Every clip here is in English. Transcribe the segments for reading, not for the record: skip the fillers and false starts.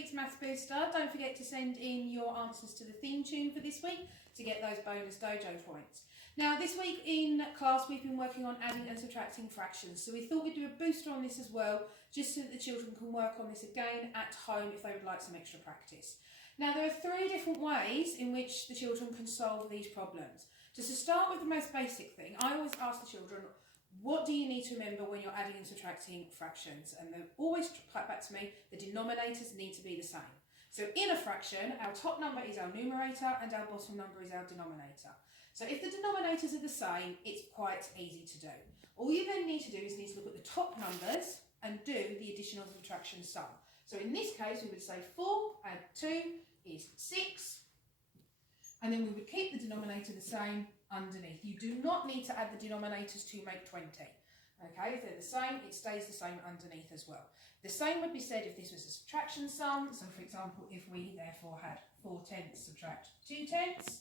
week's Maths Booster. Don't forget to send in your answers to the theme tune for this week to get those bonus dojo points. Now, this week in class, we've been working on adding and subtracting fractions. So we thought we'd do a booster on this as well, just so that the children can work on this again at home if they would like some extra practice. Now, there are 3 different ways in which the children can solve these problems. Just to start with the most basic thing, I always ask the children, what do you need to remember when you're adding and subtracting fractions? And they always pipe back to me, the denominators need to be the same. So in a fraction, our top number is our numerator and our bottom number is our denominator. So if the denominators are the same, it's quite easy to do. All you then need to do is look at the top numbers and do the addition or subtraction sum. So in this case, we would say 4 add 2 is 6. And then we would keep the denominator the same underneath. You do not need to add the denominators to make 20. Okay, if they're the same, it stays the same underneath as well. The same would be said if this was a subtraction sum. So for example, if we therefore had 4/10 subtract 2/10,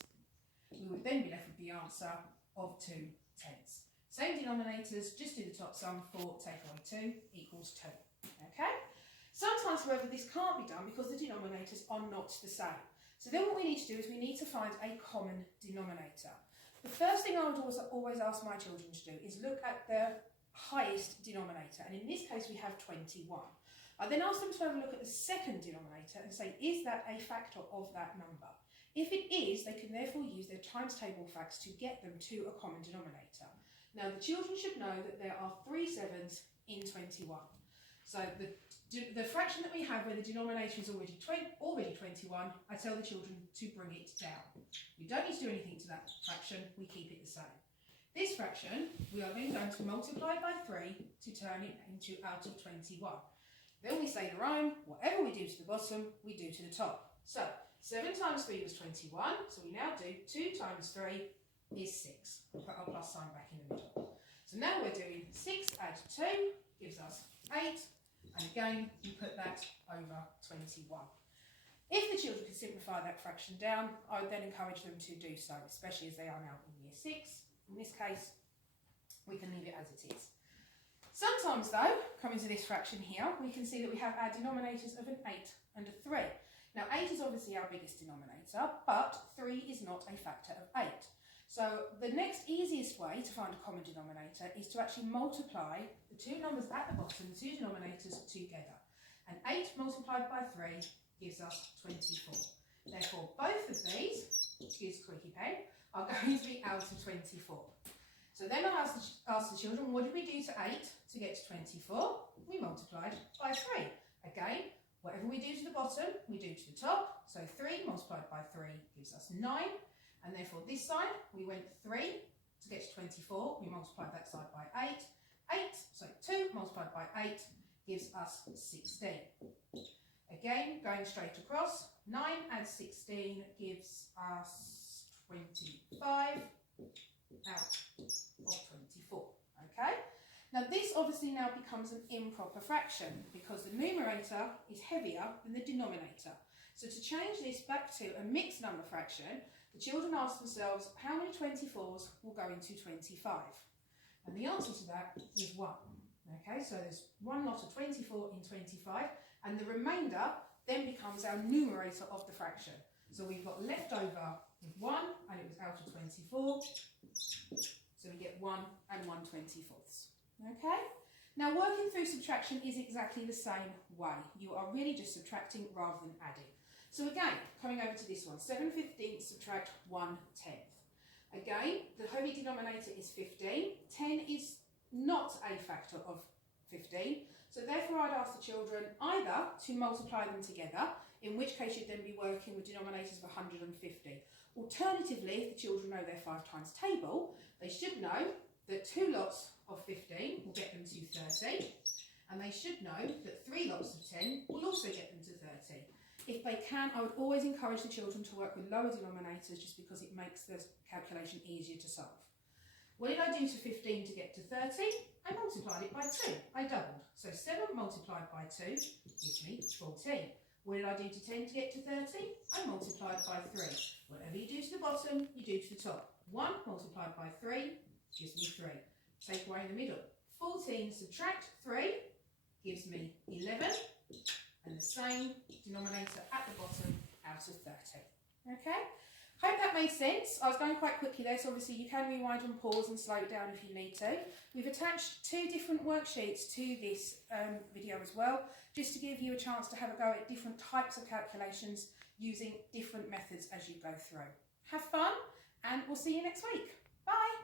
we would then be left with the answer of 2/10. Same denominators, just do the top sum. 4 take away 2 equals 2. Okay? Sometimes, however, this can't be done because the denominators are not the same. So then what we need to do is we need to find a common denominator. The first thing I would always ask my children to do is look at the highest denominator, and in this case we have 21. I then ask them to have a look at the second denominator and say, is that a factor of that number? If it is, they can therefore use their times table facts to get them to a common denominator. Now the children should know that there are 3 7s in 21. So the fraction that we have where the denominator is already 21, I tell the children to bring it down. We don't need to do anything to that fraction, we keep it the same. This fraction, we are then going to multiply by 3 to turn it into out of 21. Then we say the rhyme, whatever we do to the bottom, we do to the top. So 7 times 3 was 21, so we now do 2 times 3 is 6. I'll put our plus sign back in the middle. So now we're doing 6 add 2 gives us 8. And again, you put that over 21. If the children can simplify that fraction down, I would then encourage them to do so, especially as they are now in year 6. In this case, we can leave it as it is. Sometimes though, coming to this fraction here, we can see that we have our denominators of an 8 and a 3. Now 8 is obviously our biggest denominator, but 3 is not a factor of 8. So the next easiest way to find a common denominator is to actually multiply the 2 numbers at the bottom, the 2 denominators together. And 8 multiplied by 3 gives us 24. Therefore, both of these, excuse creaky pen, are going to be out of 24. So then I ask the children, what did we do to 8 to get to 24? We multiplied by 3. Again, whatever we do to the bottom, we do to the top. So 3 multiplied by 3 gives us 9. And therefore this side, we went 3 to get to 24. We multiplied that side by 8. 2 multiplied by 8 gives us 16. Again, going straight across, 9 add 16 gives us 25 out of 24. Okay? Now this obviously now becomes an improper fraction because the numerator is heavier than the denominator. So to change this back to a mixed number fraction, the children ask themselves, how many 24s will go into 25? And the answer to that is 1. Okay, so there's one lot of 24 in 25, and the remainder then becomes our numerator of the fraction. So we've got left over with 1, and it was out of 24. So we get 1 and 1/24. Okay? Now working through subtraction is exactly the same way. You are really just subtracting rather than adding. So again, coming over to this one, 7/15 subtract 1/10. Again, the heavy denominator is 15. 10 is not a factor of 15. So therefore I'd ask the children either to multiply them together, in which case you'd then be working with denominators of 150. Alternatively, if the children know their 5 times table, they should know that 2 lots of 15 will get them to 30. And they should know that 3 lots of 10 will also get them to 30. If they can, I would always encourage the children to work with lower denominators just because it makes the calculation easier to solve. What did I do to 15 to get to 30? I multiplied it by 2. I doubled. So 7 multiplied by 2 gives me 14. What did I do to 10 to get to 30? I multiplied by 3. Whatever you do to the bottom, you do to the top. 1 multiplied by 3 gives me 3. Take away in the middle. 14 subtract 3 gives me 11. and the same denominator at the bottom out of 30. Okay? Hope that made sense. I was going quite quickly there, so obviously you can rewind and pause and slow it down if you need to. We've attached 2 different worksheets to this video as well, just to give you a chance to have a go at different types of calculations using different methods as you go through. Have fun, and we'll see you next week. Bye!